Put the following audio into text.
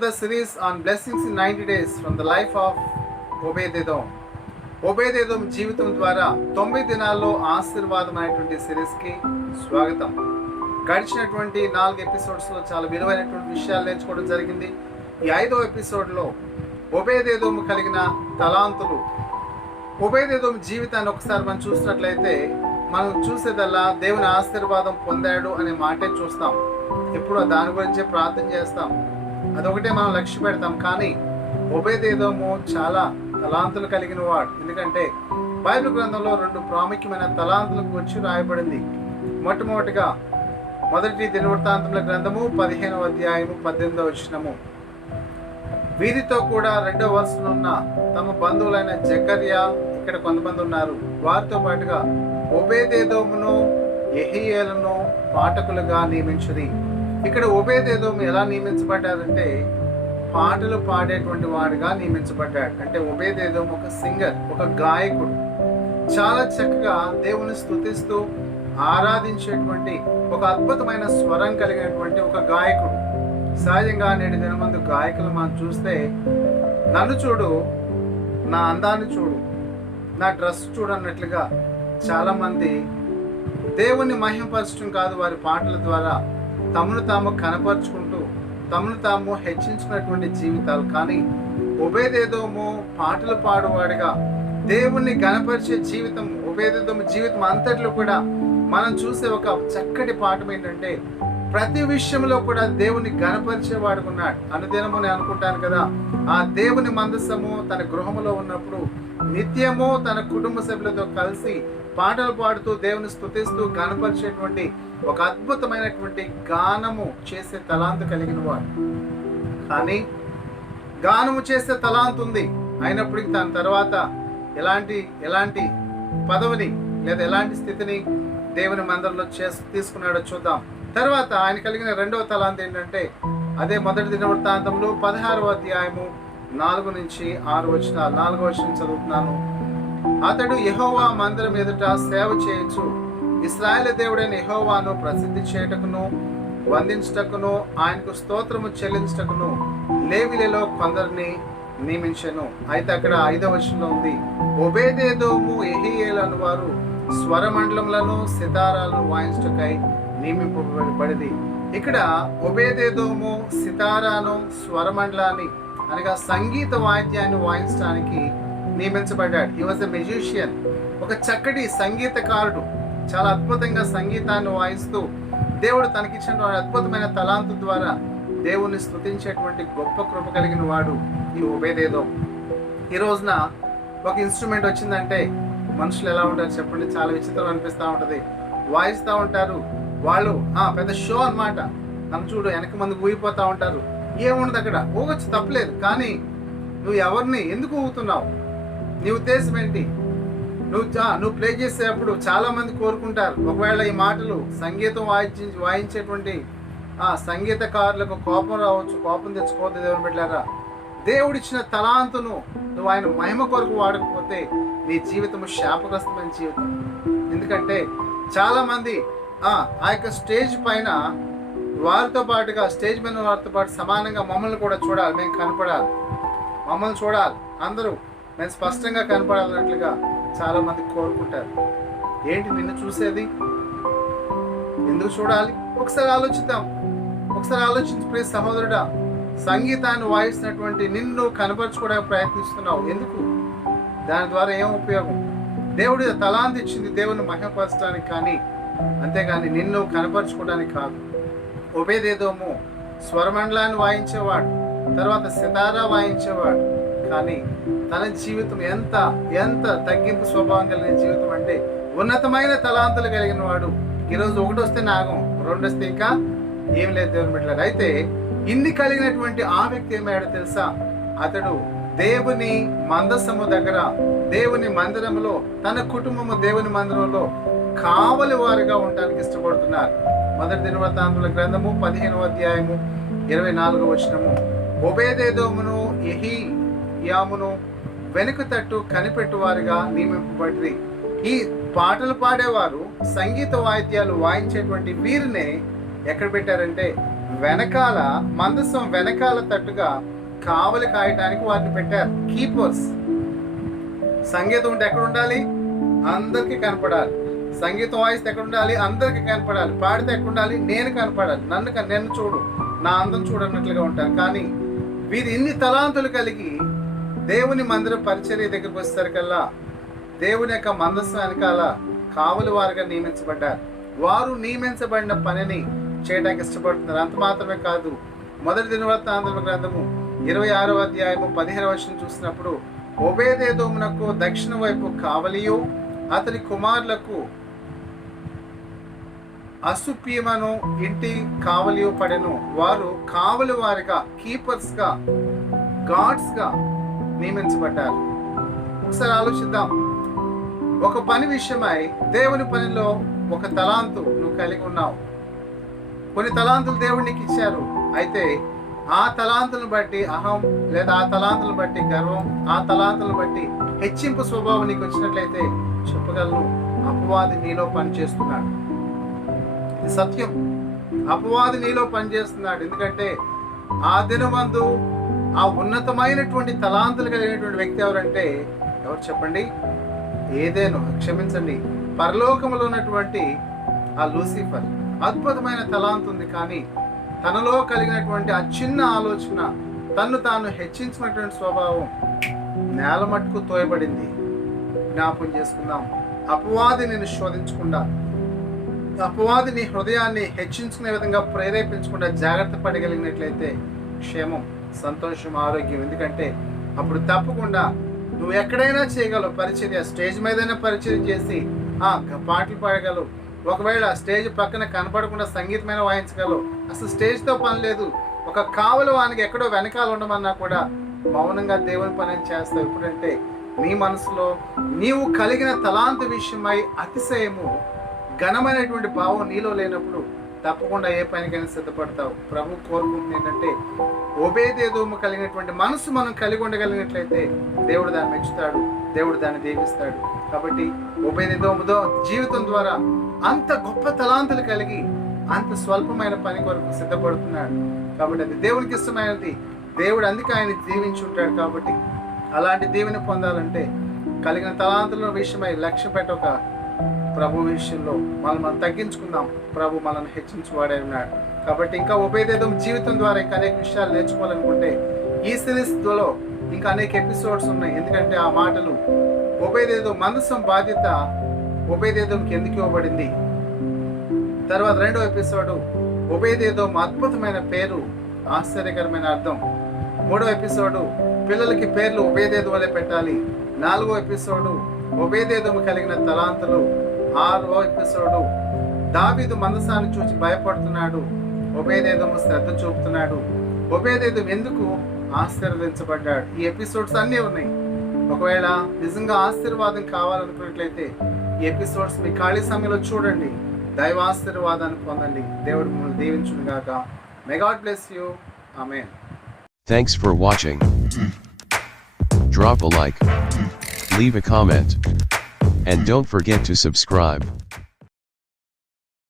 the series on blessings in 90 days from the life of Obed-Edom. Obed-Edom జీవితం ద్వారా 9 దినాల్లో ఆశీర్వాదమైనటువంటి సిరీస్కి స్వాగతం. గడిచినటువంటి 4 ఎపిసోడ్స్లో చాలా విలువైనటువంటి విషయాలు నేర్చుకోవడం జరిగింది. ఈ 5వ ఎపిసోడ్లో ఒబేదెదోము కలిగిన తలాంతులు, ఒబేదెదోము జీవితాన్ని ఒకసారి మనం చూసినట్లయితే మనం చూసేదల్లా దేవుని ఆశీర్వాదం పొందాడు అనే మాటే చూస్తాం. ఎప్పుడు దాని గురించే ప్రార్థన చేస్తాం, అదొకటే మనం లక్ష్య పెడతాం. కానీ ఒబేదెదోము చాలా తలాంతులు కలిగిన వాడు. ఎందుకంటే బైబిల్ గ్రంథంలో 2 ప్రాముఖ్యమైన తలాంతుల గురించి రాయబడింది. మొట్టమొదటిగా మొదటి దినవృత్తాంతముల గ్రంథము 15వ అధ్యాయము 18వ వచనము. వీరితో కూడా 2వ వరుసనున్న తమ బంధువులైన జకర్యా, ఇక్కడ కొంతమంది ఉన్నారు, వారితో పాటుగా ఒబేదెదోమును యెహీయేలును పాఠకులుగా నియమించుది. ఇక్కడ ఒబేదెదోము ఎలా నియమించబడ్డారంటే పాటలు పాడేటువంటి వాడిగా నియమించబడ్డాడు. అంటే ఒబేదెదోము ఒక సింగర్, ఒక గాయకుడు. చాలా చక్కగా దేవుని స్తుతిస్తూ ఆరాధించేటువంటి ఒక అద్భుతమైన స్వరం కలిగినటువంటి ఒక గాయకుడు. సహజంగా నేటి దినమందు గాయకులు మనం చూస్తే నన్ను చూడు, నా అందాన్ని చూడు, నా డ్రెస్ చూడు అన్నట్లుగా చాలామంది దేవుణ్ణి మహిమపరచడం కాదు, వారి పాటల ద్వారా తమను తాము కనపరుచుకుంటూ తమను తాము హెచ్చించుకున్నటువంటి జీవితాలు. కానీ ఒబేదెదోము పాటలు పాడువాడిగా దేవుణ్ణి గణపరిచే జీవితం, ఒబేదెదోము జీవితం అంతట్లో కూడా మనం చూసే ఒక చక్కటి పాఠం ఏంటంటే ప్రతి విషయంలో కూడా దేవుని గణపరిచేవాడు ఉన్నాడు. అనుదినము నేను అనుకుంటాను కదా, ఆ దేవుని మందసము తన గృహములో ఉన్నప్పుడు నిత్యము తన కుటుంబ సభ్యులతో కలిసి పాటలు పాడుతూ దేవుని స్తుతిస్తూ గణపరిచేటువంటి ఒక అద్భుతమైనటువంటి గానము చేసే తలాంతు కలిగిన వాడు. కానీ గానము చేసే తలాంతు ఉంది, అయినప్పటికీ తన తర్వాత ఎలాంటి పదవిని లేదా ఎలాంటి స్థితిని దేవుని మందిరంలో తీసుకున్నాడో చూద్దాం. తర్వాత ఆయన కలిగిన 2వ తలాంతు ఏంటంటే అదే మొదటి దినవృత్తాంతంలో 16వ అధ్యాయము 4 నుంచి 6 వచనాలు. 4వ వచనం చదువుతున్నాను. అతడు యెహోవా మందిరం ఎదుట సేవ చేయొచ్చు, ఇశ్రాయేలు దేవుడైన యెహోవాను ప్రసిద్ధి చేయుటకును వందించుటకును ఆయనకు స్తోత్రము చెల్లించుటకును లేవీయులలో కొందరిని నియమించెను. అయితే అక్కడ 5వ వచనంలో ఉంది, ఒబేదెదోము యెహీయేలు అను వారు స్వరమండలములను సితారాలను వాయించుటకై నియమింపబడింది. ఇక్కడ ఒబేదెదోము సితారాను స్వరమండలాన్ని అనగా సంగీత వాయిద్యాన్ని వాయించడానికి నియమించబడ్డాడు. హీ వాజ్ ఎ మ్యూజిషియన్, ఒక చక్కటి సంగీతకారుడు. చాలా అద్భుతంగా సంగీతాన్ని వాయిస్తూ దేవుడు తనకిచ్చిన అద్భుతమైన తలాంతు ద్వారా దేవుణ్ణి స్తుతించేటువంటి గొప్ప కృప కలిగిన వాడు ఈ ఒబేదెదోము. ఈ రోజున ఒక ఇన్స్ట్రుమెంట్ వచ్చిందంటే మనుషులు ఎలా ఉంటారు చెప్పండి, చాలా విచిత్రం అనిపిస్తూ ఉంటుంది. వాయిస్తూ ఉంటారు వాళ్ళు, పెద్ద షో అన్నమాట. నన్ను చూడు, వెనక మంది ఊగిపోతూ ఉంటారు. ఏముండదు అక్కడ, ఊగొచ్చు తప్పలేదు. కానీ నువ్వు ఎవరిని ఎందుకు ఊగుతున్నావు? నీ ఉద్దేశం ఏంటి? నువ్వు ప్లే చేసేటప్పుడు చాలా మంది కోరుకుంటారు, ఒకవేళ ఈ మాటలు సంగీతం వాయించేటువంటి సంగీతకారులకు కోపం రావచ్చు. కోపం తెచ్చుకోవద్దు దేవుని బిడ్డలారా. దేవుడిచ్చిన తలాంతును నువ్వు ఆయన మహిమ కొరకు వాడకపోతే నీ జీవితము శాపగ్రస్తమైన జీవితం. ఎందుకంటే చాలా మంది ఆ యొక్క స్టేజ్ పైన వారితో పాటుగా, స్టేజ్ పైన వారితో పాటు సమానంగా మమ్మల్ని కూడా చూడాలి, మేము కనపడాలి, మమ్మల్ని చూడాలి, అందరూ మేము స్పష్టంగా కనపడాలన్నట్లుగా చాలా మంది కోరుకుంటారు. ఏంటి నిన్ను చూసేది? ఎందుకు చూడాలి? ఒకసారి ఆలోచిద్దాం. ఒకసారి ఆలోచించి ప్రియ సహోదరుడా, సంగీతాన్ని వాయిస్తున్నటువంటి నిన్ను కనపరచుకోవడానికి ప్రయత్నిస్తున్నావు, ఎందుకు? దాని ద్వారా ఏం ఉపయోగం? దేవుడి తలాంతి ఇచ్చింది దేవుని మహిమపరచడానికి, కానీ అంతేగాని నిన్ను కనపరచుకోవడానికి కాదు. ఒబేదెదోము స్వరమండలాన్ని వాయించేవాడు, తర్వాత సితారా వాయించేవాడు. కానీ తన జీవితం ఎంత తగ్గింపు స్వభావం కలిగిన జీవితం అంటే ఉన్నతమైన తలాంతులు కలిగిన వాడు. ఈరోజు 1 వస్తే నాగం, 2 వస్తే ఇంకా ఏం లేదు దేవుని బిడ్డలారా. అయితే ఇన్ని కలిగినటువంటి ఆ వ్యక్తి ఏమయ్యాడో తెలుసా? అతడు దేవుని మందసము దగ్గర, దేవుని మందిరంలో, తన కుటుంబము దేవుని మందిరంలో కావలి వారిగా ఉండడానికి ఇష్టపడుతున్నారు. మొదటి దినవృత్తాంతముల గ్రంథము 15వ అధ్యాయము 24వ వచనము. ఒబేదెదోమును యెహీయామును వెనుక తట్టు కనిపెట్టువారుగా నియమింపబడి, ఈ పాటలు పాడేవారు సంగీత వాయిద్యాలు వాయించేటువంటి వీరినే ఎక్కడ పెట్టారంటే వెనకాల మందసం వెనకాల తట్టుగా కావలి కాయటానికి వాటిని పెట్టారు, కీపర్స్. సంగీతం ఉంటే ఎక్కడ ఉండాలి? అందరికీ కనపడాలి. సంగీతం వాయిస్తే ఎక్కడ ఉండాలి? అందరికీ కనపడాలి. పాడితే ఎక్కడ ఉండాలి? నేను కనపడాలి. నన్ను చూడు, నా అందం చూడన్నట్లుగా ఉంటాను. కానీ వీరు ఇన్ని తలాంతులు కలిగి దేవుని మందిర పరిచర్య దగ్గరికి వచ్చేసరికల్లా దేవుని యొక్క మందస్సు వెనకాల కావలి వారుగా నియమించబడ్డారు. వారు నియమించబడిన పనిని చేయడానికి ఇష్టపడుతున్నారు. అంత మాత్రమే కాదు, మొదటి దినవృత్తాంతముల గ్రంథము 26వ అధ్యాయము 15వ వచనం చూసినప్పుడు ఓబేదెదోమునకు దక్షిణ వైపు కావలియు అతని కుమారులకు అసుపీమను ఇంటి కావలియు పడెను. వారు కావలి వారిగా, కీపర్స్ గా, గాడ్స్ గా నియమించబడ్డారు. ఒకసారి ఆలోచిద్దాం. ఒక పని విషయమై దేవుని పనిలో ఒక తలాంతు నువ్వు కలిగి ఉన్నావు. కొన్ని తలాంతులు దేవుడికి ఇచ్చారు. అయితే ఆ తలాంతులను బట్టి అహం, లేదా ఆ తలాంతులను బట్టి గర్వం, ఆ తలాంతులను బట్టి హెచ్చింపు స్వభావం నీకు వచ్చినట్లయితే చెప్పగలను, అపవాది నీలో పనిచేస్తున్నాడు. ఇది సత్యం. అపవాది నీలో పనిచేస్తున్నాడు. ఎందుకంటే ఆ దినమందు ఆ ఉన్నతమైనటువంటి తలాంతులు కలిగినటువంటి వ్యక్తి ఎవరంటే ఎవరు చెప్పండి? ఏదేను, క్షమించండి, పరలోకములో ఉన్నటువంటి ఆ లూసిఫర్. అద్భుతమైన తలాంతు ఉంది, కానీ తనలో కలిగినటువంటి ఆ చిన్న ఆలోచన, తన్ను తాను హెచ్చించినటువంటి స్వభావం నేల మట్టుకు తోయబడింది. జ్ఞాపం చేసుకుందాం. అపవాది నిన్ను శోధించకుండా, అపవాది నీ హృదయాన్ని హెచ్చించుకునే విధంగా ప్రేరేపించకుండా జాగ్రత్త పడగలిగినట్లయితే క్షేమం, సంతోషం, ఆరోగ్యం. ఎందుకంటే అప్పుడు తప్పకుండా నువ్వు ఎక్కడైనా చేయగలవు పరిచర్య. స్టేజ్ మీదైనా పరిచర్య చేసి పాటలు పాడగలవు. ఒకవేళ స్టేజ్ పక్కన కనపడకుండా సంగీతమైన వాయించగలవు. అసలు స్టేజ్తో పని లేదు. ఒక కావలి వానికి ఎక్కడో వెనకాల ఉండమన్నా కూడా మౌనంగా దేవుని పని చేస్తావు. ఎప్పుడంటే నీ మనసులో నీవు కలిగిన తలాంతు విషయమై అతిశయము, ఘనమైనటువంటి భావం నీలో లేనప్పుడు తప్పకుండా ఏ పనికైనా సిద్ధపడతావు. ప్రభు కోరుకుంటుంది ఏంటంటే ఓబేదెదోము కలిగినటువంటి మనసు మనం కలిగి ఉండగలిగినట్లయితే దేవుడు దాన్ని మెచ్చుతాడు, దేవుడు దాన్ని దీవిస్తాడు. కాబట్టి ఓబేదెదోముతో జీవితం ద్వారా అంత గొప్ప తలాంతులు కలిగి అంత స్వల్పమైన పని కొరకు సిద్ధపడుతున్నాడు. కాబట్టి అది దేవునికి ఇష్టమైనది. దేవుడు అందుకే ఆయన దీవించి ఉంటాడు. కాబట్టి అలాంటి దీవెని పొందాలంటే కలిగిన తలాంతుల విషయమై లక్ష్య పెట్టక ప్రభు విషయంలో మనం తగ్గించుకుందాం. ప్రభు మనల్ని హెచ్చించువాడే ఉన్నాడు. కాబట్టి ఇంకా ఓబేదెదోము జీవితం ద్వారా ఇంకా అనేక విషయాలు నేర్చుకోవాలనుకుంటే ఈ సిరీస్లో ఇంకా అనేక ఎపిసోడ్స్ ఉన్నాయి. ఎందుకంటే ఆ మాటలు ఓబేదెదోము మందసం బాధ్యత ఓబేదెదోముకి ఎందుకు ఇవ్వబడింది, తర్వాత 2వ ఎపిసోడు ఓబేదెదోము అద్భుతమైన పేరు, ఆశ్చర్యకరమైన అర్థం, 3వ ఎపిసోడు పిల్లలకి పేర్లు ఓబేదెదోము వలె పెట్టాలి, 4వ ఎపిసోడు ఓబేదెదోము కలిగిన తలాంతులు, 6వ ఎపిసోడు దావీదు మందసాన్ని చూసి భయపడుతున్నాడు, ఓబేదెదోము శ్రద్ధ చూపుతున్నాడు, ఓబేదెదోము ఎందుకు ఆశీర్వదించబడ్డాడు. ఈ ఎపిసోడ్స్ అన్నీ ఉన్నాయి. ఒకవేళ నిజంగా ఆశీర్వాదం కావాలనుకున్నట్లయితే ఈ ఎపిసోడ్స్ మీ ఖాళీ సమయంలో చూడండి, దైవాశీర్వాదాన్ని పొందండి. దేవుడు మిమ్మల్ని దీవించును గాక. May God bless you. Amen. Thanks for watching. Drop a like, leave a comment, and don't forget to subscribe.